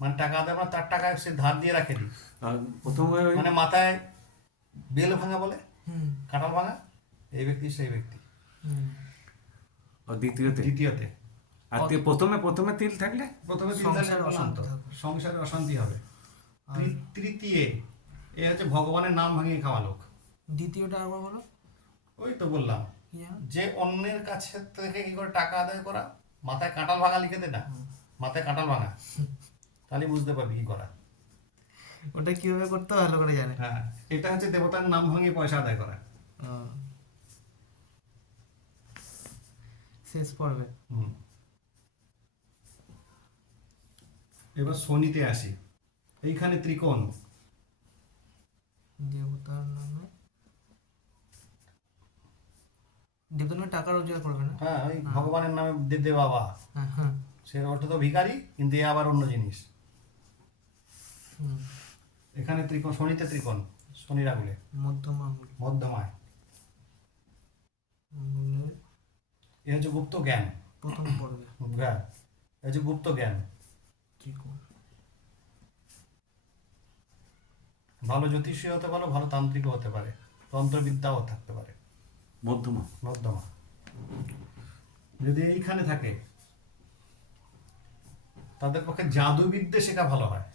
মানে টাকা দেয় না, তার টাকা সে ধার দিয়ে রাখেনি। আর প্রথমে ওই মানে মাথায় বেল ভাঙা বলে, হুম কাঁঠাল ভাঙা, এই ব্যক্তি সেই ব্যক্তি। হুম দ্বিতীয়তে দ্বিতীয়তে প্রথমে তিল থাকলে প্রথমে সংসারে অশান্ত, অশান্তি হবে। সংসারে অশান্তি হবে। আর তৃতীয় এ হচ্ছে ভগবানের নাম ভাঙিয়ে খাওয়া লোক। দ্বিতীয়টা আবার বলো ওই তো বললাম, কি যেন? যে অন্যের কাছে থেকে কি করে টাকা আদায় করা, মাথায় কাঁঠাল ভাঙা লিখে দে না, মাথায় কাঁঠাল ভাঙা, তাহলে বুঝতে পারবি কি করা। ওটা কিভাবে করতে হয় ভালো করে জানে। হ্যাঁ, এটা হচ্ছে দেবতার নাম ভাঙিয়ে পয়সা আদায় করা। ও, শেষ পর্বে হুম। এবার শনিতে আসি। এইখানে ত্রিকোণ, দেবতার নামে দেবতার নামে টাকা রোজগার করবে না। হ্যাঁ ওই ভগবানের নামে দে বাবা, হ্যাঁ হ্যাঁ সে ওটা তো ভিখারি, কিন্তু এ আবার অন্য জিনিস। হুম এখানে ত্রিকোণ, শনিতে ত্রিকোণ, শনির আঙুলে, মধ্যমা আঙুল মধ্যমায়। আঙুলের এ হচ্ছে গুপ্ত জ্ঞান। প্রথম পর্বে হ্যাঁ, এ হচ্ছে গুপ্ত জ্ঞান। ত্রিকোণ। ভালো জ্যোতিষী হতে পারো, ভালো তান্ত্রিকও হতে পারে, তন্ত্রবিদ্যাও থাকতে পারে। মধ্যমা মধ্যমা যদি এইখানে থাকে, তাদের পক্ষে জাদুবিদ্যে শেখা ভালো হয়।